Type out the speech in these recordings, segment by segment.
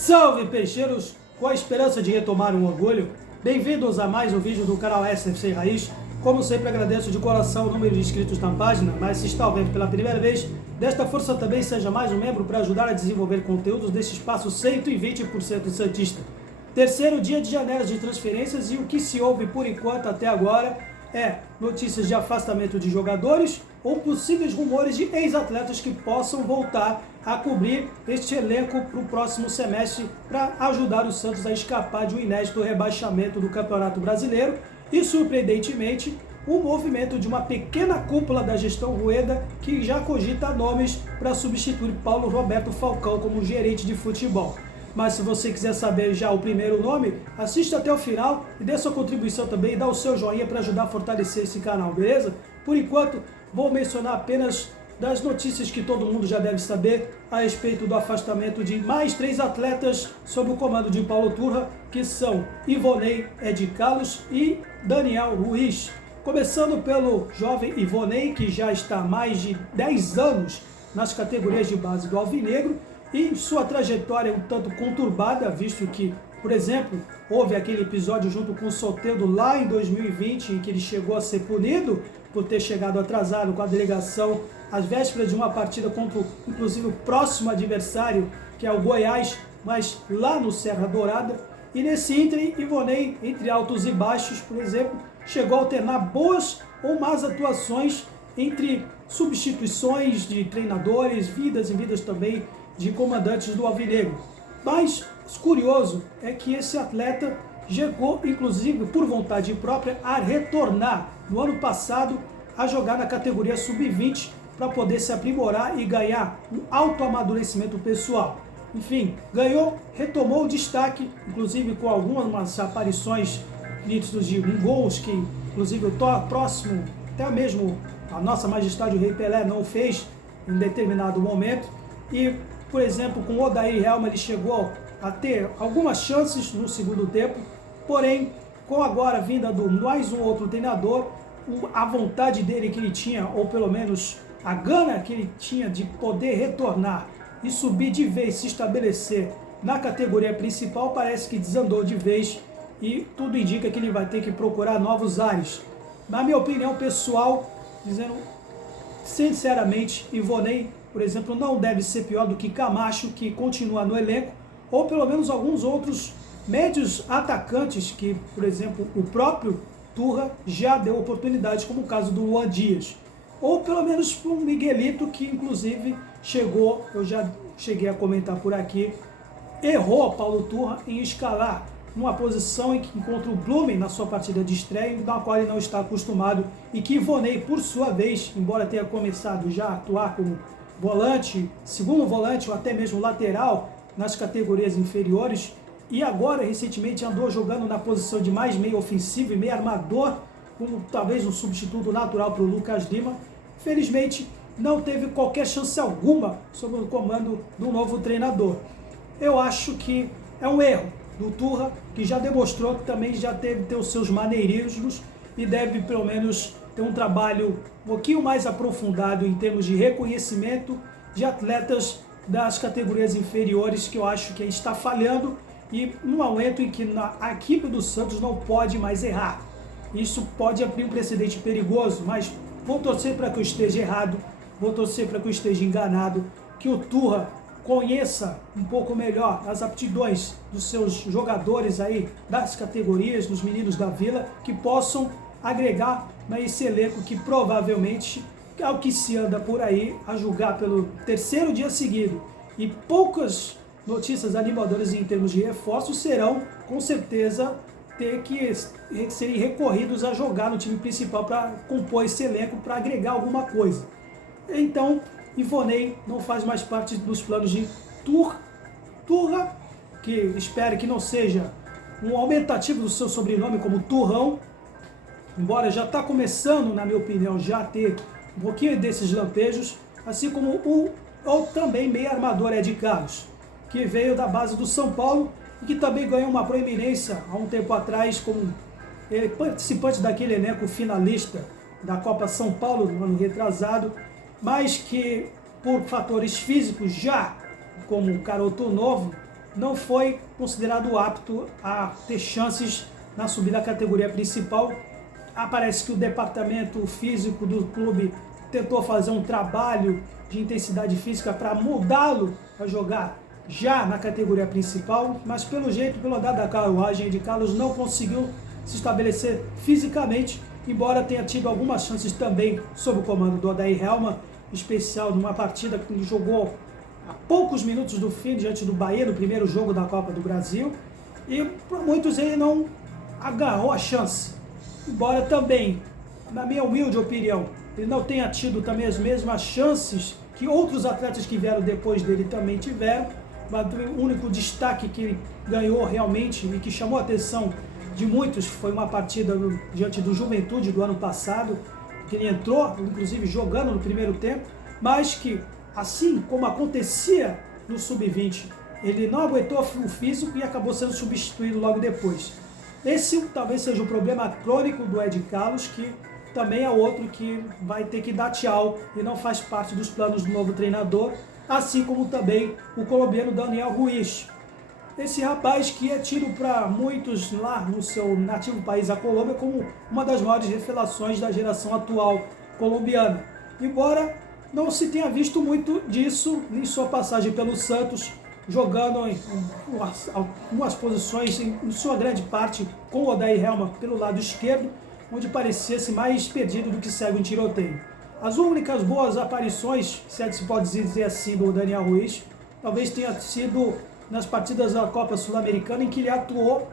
Salve peixeiros, com a esperança de retomar um orgulho, bem-vindos a mais um vídeo do canal SFC Raiz. Como sempre agradeço de coração o número de inscritos na página, mas se está vendo pela primeira vez, desta força também seja mais um membro para ajudar a desenvolver conteúdos desse espaço 120% santista. Terceiro dia de janelas de transferências e o que se ouve por enquanto até agora é notícias de afastamento de jogadores ou possíveis rumores de ex-atletas que possam voltar a cobrir este elenco para o próximo semestre para ajudar o Santos a escapar de um inédito rebaixamento do Campeonato Brasileiro e, surpreendentemente, o movimento de uma pequena cúpula da gestão Rueda que já cogita nomes para substituir Paulo Roberto Falcão como gerente de futebol. Mas se você quiser saber já o primeiro nome, assista até o final e dê sua contribuição também e dá o seu joinha para ajudar a fortalecer esse canal, beleza? Por enquanto, vou mencionar apenas das notícias que todo mundo já deve saber a respeito do afastamento de mais 3 atletas sob o comando de Paulo Turra, que são Ivonei, Ed Carlos e Daniel Ruiz. Começando pelo jovem Ivonei, que já está há mais de 10 anos nas categorias de base do Alvinegro, e sua trajetória é um tanto conturbada, visto que, por exemplo, houve aquele episódio junto com o Soteldo lá em 2020, em que ele chegou a ser punido por ter chegado atrasado com a delegação às vésperas de uma partida contra, inclusive, o próximo adversário, que é o Goiás, mas lá no Serra Dourada. E nesse ínterim, Ivonei, entre altos e baixos, por exemplo, chegou a alternar boas ou más atuações entre substituições de treinadores, vidas e vidas também de comandantes do Alvinegro. Mas curioso é que esse atleta chegou, inclusive, por vontade própria, a retornar no ano passado a jogar na categoria sub-20 para poder se aprimorar e ganhar um alto amadurecimento pessoal. Enfim, ganhou, retomou o destaque, inclusive com algumas aparições nítidas de gols que, inclusive, o próximo, até mesmo a nossa majestade o Rei Pelé não fez em determinado momento. E, por exemplo, com o Odair Helma ele chegou a ter algumas chances no segundo tempo, porém, com agora a vinda do mais um outro treinador, a vontade dele que ele tinha, ou pelo menos a gana que ele tinha de poder retornar e subir de vez, se estabelecer na categoria principal, parece que desandou de vez e tudo indica que ele vai ter que procurar novos ares. Na minha opinião pessoal, dizendo sinceramente, Ivonei, por exemplo, não deve ser pior do que Camacho, que continua no elenco, ou pelo menos alguns outros médios atacantes que, por exemplo, o próprio Turra já deu oportunidade, como o caso do Luan Dias. Ou pelo menos para o Miguelito, que inclusive chegou, eu já cheguei a comentar por aqui, errou Paulo Turra em escalar numa posição em que encontra o Blumen na sua partida de estreia, na qual ele não está acostumado, e que Ivonei, por sua vez, embora tenha começado já a atuar como volante, segundo volante ou até mesmo lateral nas categorias inferiores, e agora recentemente andou jogando na posição de mais meio ofensivo e meio armador, como talvez um substituto natural para o Lucas Lima. Felizmente não teve qualquer chance alguma sob o comando do novo treinador. Eu acho que é um erro do Turra, que já demonstrou que também já teve ter os seus maneirismos e deve pelo menos ter um trabalho um pouquinho mais aprofundado em termos de reconhecimento de atletas das categorias inferiores, que eu acho que está falhando, e num momento em que a equipe do Santos não pode mais errar. Isso pode abrir um precedente perigoso, mas vou torcer para que eu esteja errado, vou torcer para que eu esteja enganado, que o Turra conheça um pouco melhor as aptidões dos seus jogadores aí das categorias, dos meninos da Vila, que possam agregar nesse elenco que provavelmente é o que se anda por aí a julgar pelo terceiro dia seguido. E poucas notícias animadoras em termos de reforços serão, com certeza, ter que serem recorridos a jogar no time principal para compor esse elenco, para agregar alguma coisa. Então, Ivonei não faz mais parte dos planos de Turra, que espero que não seja um aumentativo do seu sobrenome como Turrão, embora já está começando, na minha opinião, já a ter um pouquinho desses lampejos, assim como o também meio armador Ed Carlos, que veio da base do São Paulo e que também ganhou uma proeminência há um tempo atrás como participante daquele elenco finalista da Copa São Paulo no ano retrasado, mas que por fatores físicos já como um garoto novo, não foi considerado apto a ter chances na subida à categoria principal. Parece que o departamento físico do clube tentou fazer um trabalho de intensidade física para mudá-lo a jogar já na categoria principal, mas pelo jeito, pelo andar da carruagem de Carlos, não conseguiu se estabelecer fisicamente, embora tenha tido algumas chances também sob o comando do Odair Hellmann, especial numa partida que ele jogou a poucos minutos do fim diante do Bahia, no primeiro jogo da Copa do Brasil, e para muitos ele não agarrou a chance, embora também, na minha humilde opinião, ele não tenha tido também as mesmas chances que outros atletas que vieram depois dele também tiveram, mas o único destaque que ele ganhou realmente e que chamou a atenção de muitos foi uma partida diante do Juventude do ano passado, que ele entrou, inclusive jogando no primeiro tempo, mas que, assim como acontecia no Sub-20, ele não aguentou o físico e acabou sendo substituído logo depois. Esse talvez seja o problema crônico do Ed Carlos, que também é outro que vai ter que dar tchau e não faz parte dos planos do novo treinador, assim como também o colombiano Daniel Ruiz. Esse rapaz que é tido para muitos lá no seu nativo país, a Colômbia, como uma das maiores revelações da geração atual colombiana. Embora não se tenha visto muito disso em sua passagem pelo Santos, jogando em algumas posições, em sua grande parte, com o Odair Hellmann pelo lado esquerdo, onde parecia-se mais perdido do que cego em tiroteio. As únicas boas aparições, se é que se pode dizer assim, do Daniel Ruiz, talvez tenha sido nas partidas da Copa Sul-Americana, em que ele atuou,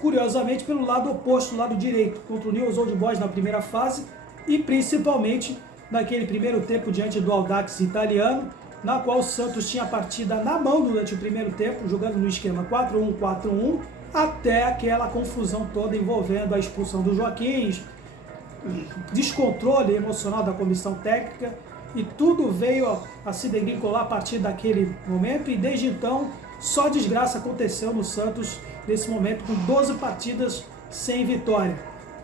curiosamente, pelo lado oposto, lado direito, contra o Newell's Old Boys na primeira fase, e principalmente naquele primeiro tempo diante do Audax italiano, na qual o Santos tinha a partida na mão durante o primeiro tempo, jogando no esquema 4-1-4-1, até aquela confusão toda envolvendo a expulsão do Joaquim, descontrole emocional da comissão técnica, e tudo veio a se degringolar a partir daquele momento, e desde então só desgraça aconteceu no Santos nesse momento, com 12 partidas sem vitória.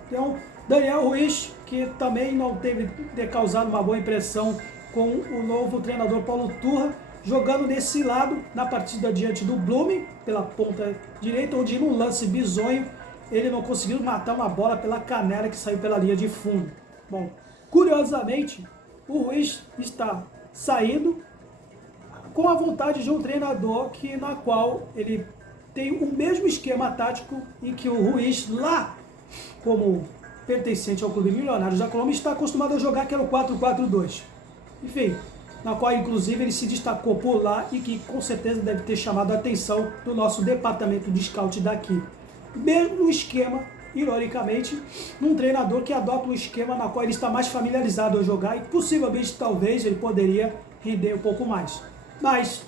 Então, Daniel Ruiz, que também não teve ter causado uma boa impressão com o novo treinador Paulo Turra, jogando nesse lado, na partida diante do Blooming, pela ponta direita, onde num lance bizonho, ele não conseguiu matar uma bola pela canela que saiu pela linha de fundo. Bom, curiosamente, o Ruiz está saindo com a vontade de um treinador na qual ele tem o mesmo esquema tático em que o Ruiz, lá como pertencente ao Clube Milionários da Colômbia, está acostumado a jogar, que era o 4-4-2. Enfim, na qual inclusive ele se destacou por lá e que com certeza deve ter chamado a atenção do nosso departamento de scout daqui. Mesmo esquema, ironicamente, num treinador que adota um esquema na qual ele está mais familiarizado a jogar e possivelmente, talvez, ele poderia render um pouco mais. Mas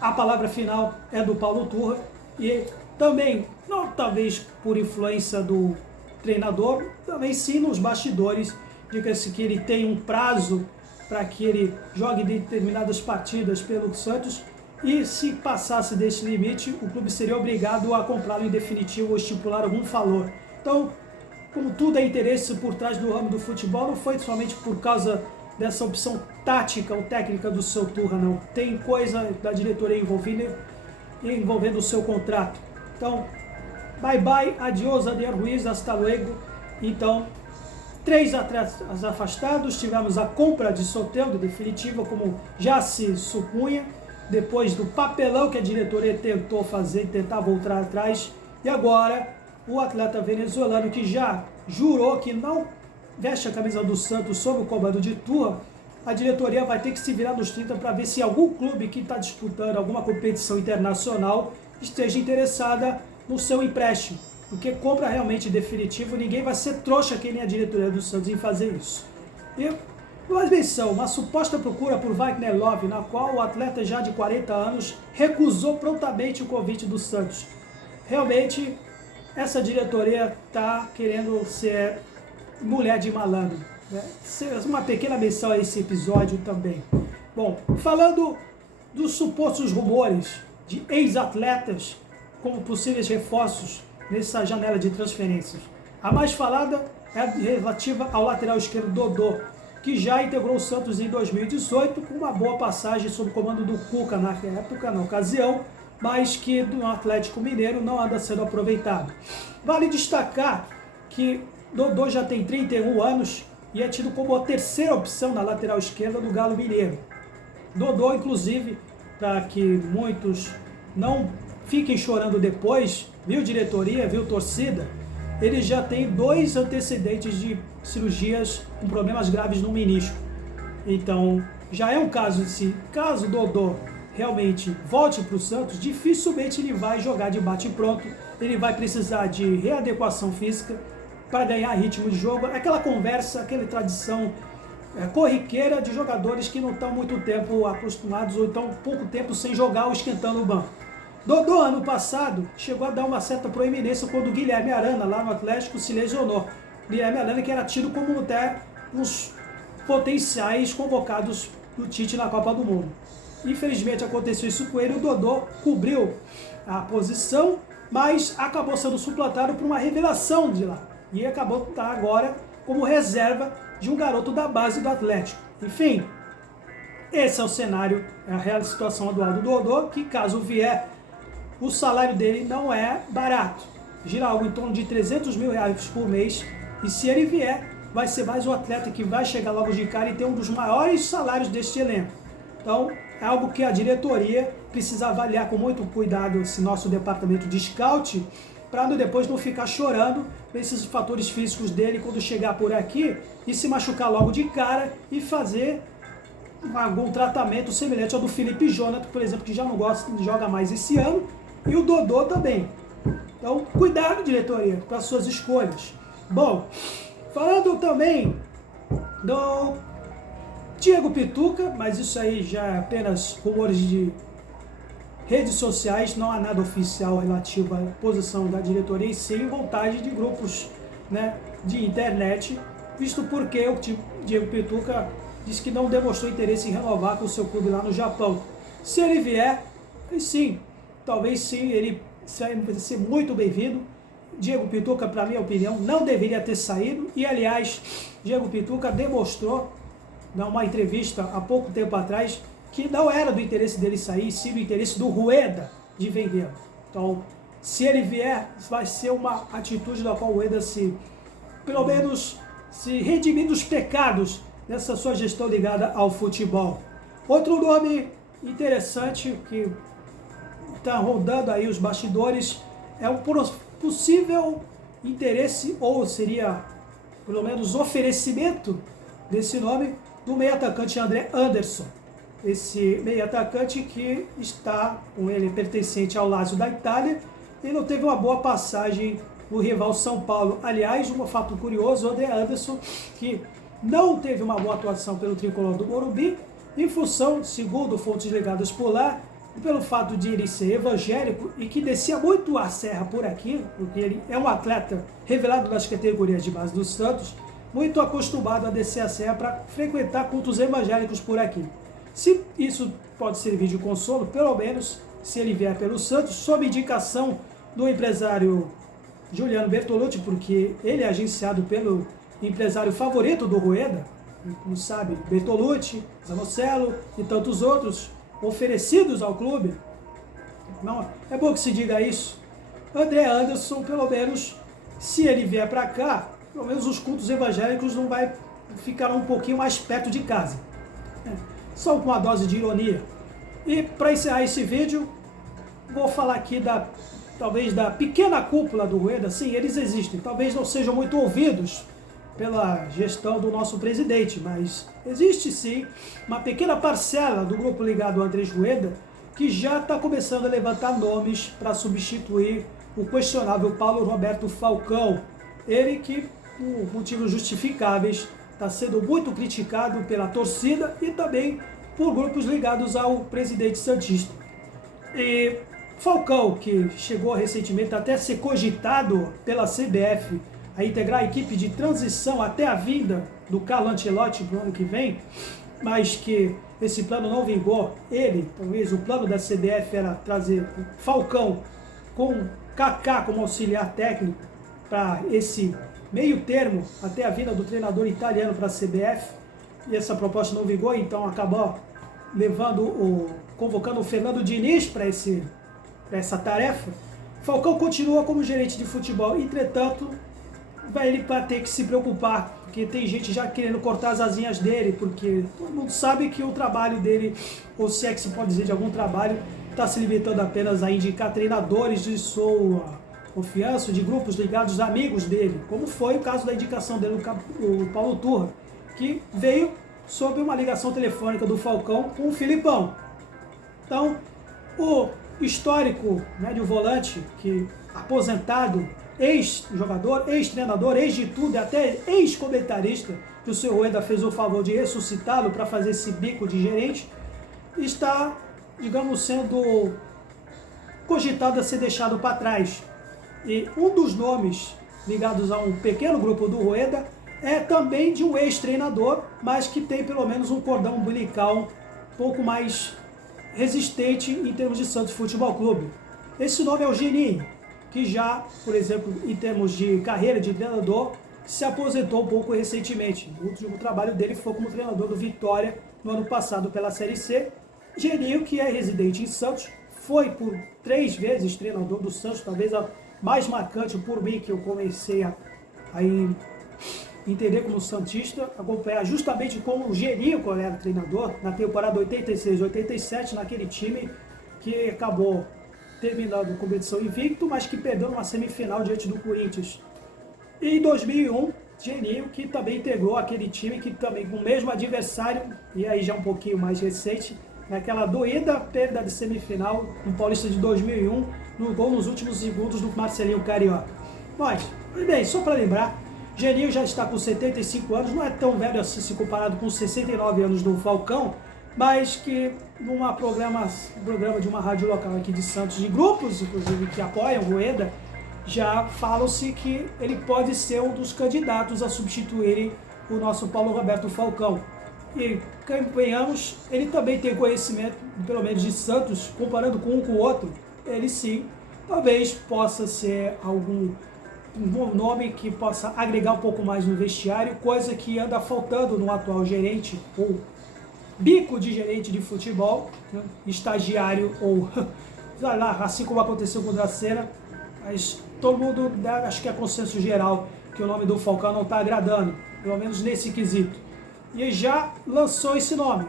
a palavra final é do Paulo Turra e também, não talvez por influência do treinador, também sim nos bastidores, diga-se que ele tem um prazo para que ele jogue determinadas partidas pelo Santos, e se passasse desse limite, o clube seria obrigado a comprá-lo em definitivo ou estipular algum valor. Então, como tudo é interesse por trás do ramo do futebol, não foi somente por causa dessa opção tática ou técnica do seu Turra, não. Tem coisa da diretoria envolvendo o seu contrato. Então, bye bye, adiós, Daniel Ruiz, hasta luego. Então, 3 atletas afastados, tivemos a compra de Soteldo definitiva, como já se supunha, depois do papelão que a diretoria tentou fazer, tentar voltar atrás, e agora o atleta venezuelano que já jurou que não veste a camisa do Santos sob o comando de Turra, a diretoria vai ter que se virar nos 30 para ver se algum clube que está disputando alguma competição internacional esteja interessada no seu empréstimo. Porque compra realmente definitivo, ninguém vai ser trouxa que nem a diretoria do Santos em fazer isso. E, mas menção, uma suposta procura por Wagner Love, na qual o atleta já de 40 anos recusou prontamente o convite do Santos. Realmente, essa diretoria está querendo ser mulher de malandro, né? Uma pequena menção a esse episódio também. Bom, falando dos supostos rumores de ex-atletas como possíveis reforços nessa janela de transferências, a mais falada é relativa ao lateral esquerdo Dodô, que já integrou o Santos em 2018 com uma boa passagem sob o comando do Cuca na época, na ocasião, mas que no Atlético Mineiro não anda sendo aproveitado. Vale destacar que Dodô já tem 31 anos e é tido como a terceira opção na lateral esquerda do Galo Mineiro. Dodô, inclusive, para que muitos não fiquem chorando depois, viu diretoria, viu torcida, ele já tem 2 antecedentes de cirurgias com problemas graves no menisco. Então, já é um caso de si. Caso Dodô realmente volte para o Santos, dificilmente ele vai jogar de bate-pronto, ele vai precisar de readequação física para ganhar ritmo de jogo, aquela conversa, aquela tradição corriqueira de jogadores que não estão muito tempo acostumados ou estão pouco tempo sem jogar ou esquentando o banco. Dodô, ano passado, chegou a dar uma certa proeminência quando o Guilherme Arana, lá no Atlético, se lesionou. Guilherme Arana, que era tido como até os potenciais convocados do Tite na Copa do Mundo. Infelizmente aconteceu isso com ele, o Dodô cobriu a posição, mas acabou sendo suplantado por uma revelação de lá. E acabou estar agora como reserva de um garoto da base do Atlético. Enfim, esse é o cenário, é a real situação atual do Dodô, que caso vier, o salário dele não é barato. Gira algo em torno de 300 mil reais por mês, e se ele vier, vai ser mais um atleta que vai chegar logo de cara e ter um dos maiores salários deste elenco. Então, é algo que a diretoria precisa avaliar com muito cuidado esse nosso departamento de scout, para depois não ficar chorando esses fatores físicos dele quando chegar por aqui e se machucar logo de cara e fazer algum tratamento semelhante ao do Felipe Jonathan, por exemplo, que já não joga mais esse ano, e o Dodô também. Então, cuidado, diretoria, com as suas escolhas. Bom, falando também do Diego Pituca, mas isso aí já é apenas rumores de redes sociais, não há nada oficial relativo à posição da diretoria e sim vontade de grupos, né, de internet, visto porque o Diego Pituca disse que não demonstrou interesse em renovar com o seu clube lá no Japão. Se ele vier, sim, talvez sim, ele vai ser muito bem-vindo. Diego Pituca, para minha opinião, não deveria ter saído e, aliás, Diego Pituca demonstrou, numa entrevista há pouco tempo atrás, que não era do interesse dele sair, sim do interesse do Rueda de vender. Então, se ele vier, vai ser uma atitude da qual o Rueda pelo menos, se redimir dos pecados nessa sua gestão ligada ao futebol. Outro nome interessante que está rondando aí os bastidores é o possível interesse, ou seria, pelo menos, oferecimento desse nome do meio-atacante André Anderson. Esse meio-atacante que está com ele pertencente ao Lazio da Itália e não teve uma boa passagem no rival São Paulo. Aliás, um fato curioso, o André Anderson, que não teve uma boa atuação pelo tricolor do Morumbi, em função, segundo fontes ligadas por lá, pelo fato de ele ser evangélico e que descia muito a serra por aqui, porque ele é um atleta revelado nas categorias de base do Santos, muito acostumado a descer a serra para frequentar cultos evangélicos por aqui. Se isso pode servir de consolo, pelo menos se ele vier pelo Santos, sob indicação do empresário Juliano Bertolucci, porque ele é agenciado pelo empresário favorito do Rueda, como sabe, Bertolucci, Zanocelo e tantos outros oferecidos ao clube. Não, é bom que se diga isso. André Anderson, pelo menos, se ele vier para cá, pelo menos os cultos evangélicos não vai ficar um pouquinho mais perto de casa. Só com uma dose de ironia. E para encerrar esse vídeo, vou falar aqui talvez da pequena cúpula do Rueda. Sim, eles existem, talvez não sejam muito ouvidos pela gestão do nosso presidente, mas existe sim uma pequena parcela do grupo ligado ao Andrés Rueda que já está começando a levantar nomes para substituir o questionável Paulo Roberto Falcão. Ele que, por motivos justificáveis, está sendo muito criticado pela torcida e também por grupos ligados ao presidente santista. E Falcão, que chegou recentemente até a ser cogitado pela CBF a integrar a equipe de transição até a vinda do Carlo Ancelotti no ano que vem, mas que esse plano não vingou. Talvez o plano da CBF era trazer Falcão com Kaká como auxiliar técnico para esse meio termo até a vinda do treinador italiano para a CBF, e essa proposta não vingou, então acabou convocando o Fernando Diniz para esse essa tarefa, Falcão continua como gerente de futebol, entretanto, ele vai ter que se preocupar, porque tem gente já querendo cortar as asinhas dele, porque todo mundo sabe que o trabalho dele, ou se é que se pode dizer de algum trabalho, está se limitando apenas a indicar treinadores de sua confiança, de grupos ligados a amigos dele, como foi o caso da indicação dele, o Paulo Turra, que veio sob uma ligação telefônica do Falcão com o Filipão. Então, o histórico, né, de um volante que aposentado, ex-jogador, ex-treinador, ex de tudo, e até ex-comentarista, que o seu Rueda fez o favor de ressuscitá-lo para fazer esse bico de gerente, está, digamos, sendo cogitado a ser deixado para trás. E um dos nomes ligados a um pequeno grupo do Rueda é também de um ex-treinador, mas que tem pelo menos um cordão umbilical um pouco mais resistente em termos de Santos Futebol Clube. Esse nome é o Geninho, que já, por exemplo, em termos de carreira de treinador, se aposentou um pouco recentemente. O último trabalho dele foi como treinador do Vitória no ano passado pela Série C. Geninho, que é residente em Santos, foi por 3 vezes treinador do Santos, talvez a mais marcante por mim, que eu comecei a entender como santista, acompanhar justamente como o Geninho, quando era treinador, na temporada 86-87, naquele time que acabou terminando a competição invicto, mas que perdeu numa semifinal diante do Corinthians. E em 2001, Geninho, que também integrou aquele time, que também com o mesmo adversário, e aí já um pouquinho mais recente, naquela doída perda de semifinal no Paulista de 2001, no gol nos últimos segundos do Marcelinho Carioca. Mas, bem, só para lembrar, Geninho já está com 75 anos, não é tão velho assim se comparado com os 69 anos do Falcão, mas que num programa de uma rádio local aqui de Santos, de grupos, inclusive, que apoiam o Rueda, já falam-se que ele pode ser um dos candidatos a substituírem o nosso Paulo Roberto Falcão. E, campeamos, ele também tem conhecimento, pelo menos de Santos, comparando com um com o outro, ele sim, talvez possa ser um bom nome que possa agregar um pouco mais no vestiário, coisa que anda faltando no atual gerente, ou bico de gerente de futebol, né, estagiário, ou assim como aconteceu com o Dracena, mas todo mundo, acho que é consenso geral, que o nome do Falcão não está agradando, pelo menos nesse quesito. E já lançou esse nome.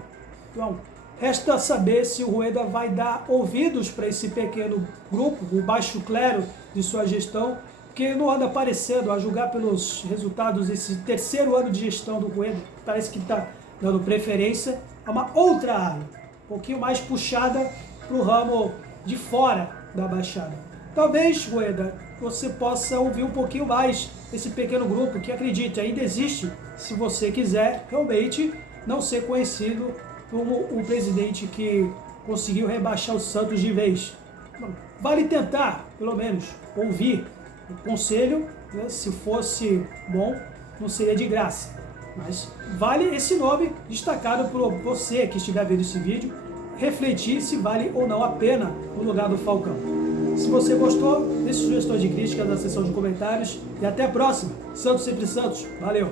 Então, resta saber se o Rueda vai dar ouvidos para esse pequeno grupo, o baixo clero de sua gestão, que não anda aparecendo, a julgar pelos resultados desse terceiro ano de gestão do Rueda, parece que está dando preferência a uma outra área, um pouquinho mais puxada para o ramo de fora da Baixada. Talvez, Rueda, você possa ouvir um pouquinho mais esse pequeno grupo, que, acredite, ainda existe, se você quiser realmente não ser conhecido como o presidente que conseguiu rebaixar o Santos de vez. Vale tentar, pelo menos, ouvir o conselho, né? Se fosse bom, não seria de graça. Mas vale esse nome, destacado por você que estiver vendo esse vídeo, refletir se vale ou não a pena no lugar do Falcão. Se você gostou, deixe sugestões de críticas na seção de comentários e até a próxima. Santos sempre Santos. Valeu!